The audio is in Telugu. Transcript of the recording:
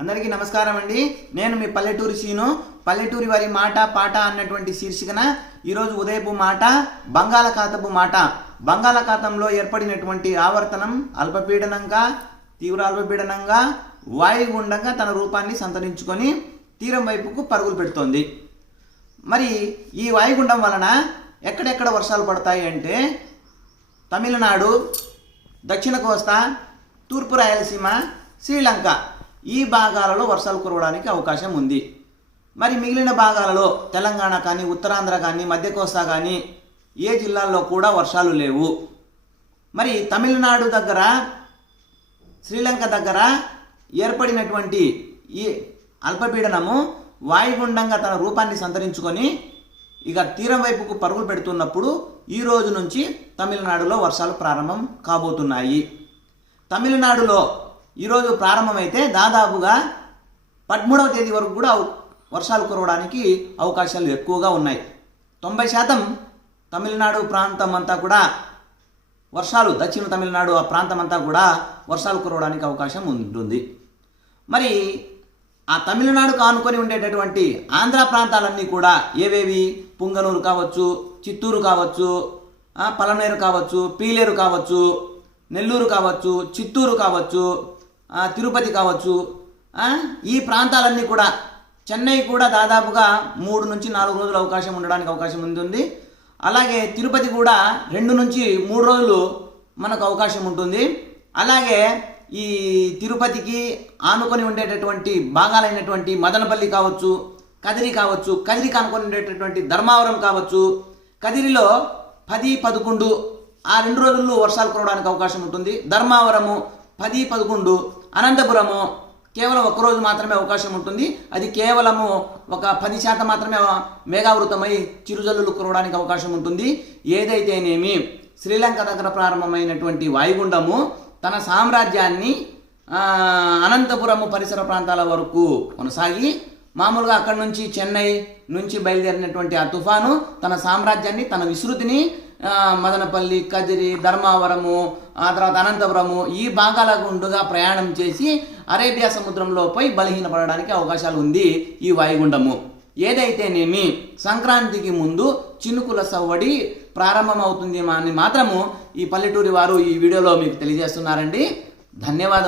అందరికీ నమస్కారం అండి. నేను మీ పల్లెటూరి సీను. పల్లెటూరి వారి మాట పాట అన్నటువంటి శీర్షికన ఈరోజు ఉదయపు మాట బంగాళాఖాతపు మాట. బంగాళాఖాతంలో ఏర్పడినటువంటి ఆవర్తనం అల్పపీడనంగా, తీవ్ర అల్పపీడనంగా, వాయుగుండంగా తన రూపాన్ని సంతరించుకొని తీరం వైపుకు పరుగులు పెడుతోంది. మరి ఈ వాయుగుండం వలన ఎక్కడెక్కడ వర్షాలు పడతాయి అంటే తమిళనాడు, దక్షిణ కోస్తా, తూర్పు రాయలసీమ, శ్రీలంక ఈ భాగాలలో వర్షాలు కురవడానికి అవకాశం ఉంది. మరి మిగిలిన భాగాలలో తెలంగాణ కానీ, ఉత్తరాంధ్ర కానీ, మధ్య కోస్తా కానీ ఏ జిల్లాల్లో కూడా వర్షాలు లేవు. మరి తమిళనాడు దగ్గర, శ్రీలంక దగ్గర ఏర్పడినటువంటి ఈ అల్పపీడనము వాయుగుండంగా తన రూపాన్ని సంతరించుకొని ఇక తీరం వైపుకు పరుగులు పెడుతున్నప్పుడు ఈ రోజు నుంచి తమిళనాడులో వర్షాలు ప్రారంభం కాబోతున్నాయి. తమిళనాడులో ఈరోజు ప్రారంభమైతే దాదాపుగా 13వ తేదీ వరకు కూడా వర్షాలు కురవడానికి అవకాశాలు ఎక్కువగా ఉన్నాయి. 90% తమిళనాడు ప్రాంతం అంతా కూడా వర్షాలు, దక్షిణ తమిళనాడు ఆ ప్రాంతం అంతా కూడా వర్షాలు కురవడానికి అవకాశం ఉంటుంది. మరి ఆ తమిళనాడుకు ఆనుకొని ఉండేటటువంటి ఆంధ్ర ప్రాంతాలన్నీ కూడా ఏవేవి, పుంగనూరు కావచ్చు, చిత్తూరు కావచ్చు, పలమనేరు కావచ్చు, పీలేరు కావచ్చు, నెల్లూరు కావచ్చు, చిత్తూరు కావచ్చు, తిరుపతి కావచ్చు, ఈ ప్రాంతాలన్నీ కూడా, చెన్నై కూడా దాదాపుగా 3 నుంచి 4 రోజులు అవకాశం ఉండడానికి అవకాశం ఉంటుంది. అలాగే తిరుపతి కూడా 2 నుంచి 3 రోజులు మనకు అవకాశం ఉంటుంది. అలాగే ఈ తిరుపతికి ఆనుకొని ఉండేటటువంటి భాగాలైనటువంటి మదనపల్లి కావచ్చు, కదిరి కావచ్చు, కదిరికి ఆనుకొని ఉండేటటువంటి ధర్మావరం కావచ్చు, కదిరిలో 10, 11 ఆ 2 రోజుల్లో వర్షాలు కురవడానికి అవకాశం ఉంటుంది. ధర్మావరము 10, 11, అనంతపురము కేవలం 1 రోజు మాత్రమే అవకాశం ఉంటుంది. అది కేవలము ఒక 10% మాత్రమే మేఘావృతమై చిరుజల్లులు కురవడానికి అవకాశం ఉంటుంది. ఏదైతేనేమి శ్రీలంక దగ్గర ప్రారంభమైనటువంటి వాయుగుండము తన సామ్రాజ్యాన్ని అనంతపురము పరిసర ప్రాంతాల వరకు కొనసాగి మామూలుగా అక్కడి నుంచి చెన్నై నుంచి బయలుదేరినటువంటి ఆ తుఫాను తన సామ్రాజ్యాన్ని, తన విస్తృతిని మదనపల్లి, కదిరి, ధర్మావరము, ఆ తర్వాత అనంతపురము ఈ భాగాల గుండుగా ప్రయాణం చేసి అరేబియా సముద్రంలోపై బలహీనపడడానికి అవకాశాలు ఉంది ఈ వాయుగుండము. ఏదైతేనేమి సంక్రాంతికి ముందు చినుకుల సవ్వడి ప్రారంభమవుతుంది అని మాత్రము ఈ పల్లెటూరి వారు ఈ వీడియోలో మీకు తెలియజేస్తున్నారండి. ధన్యవాదాలు.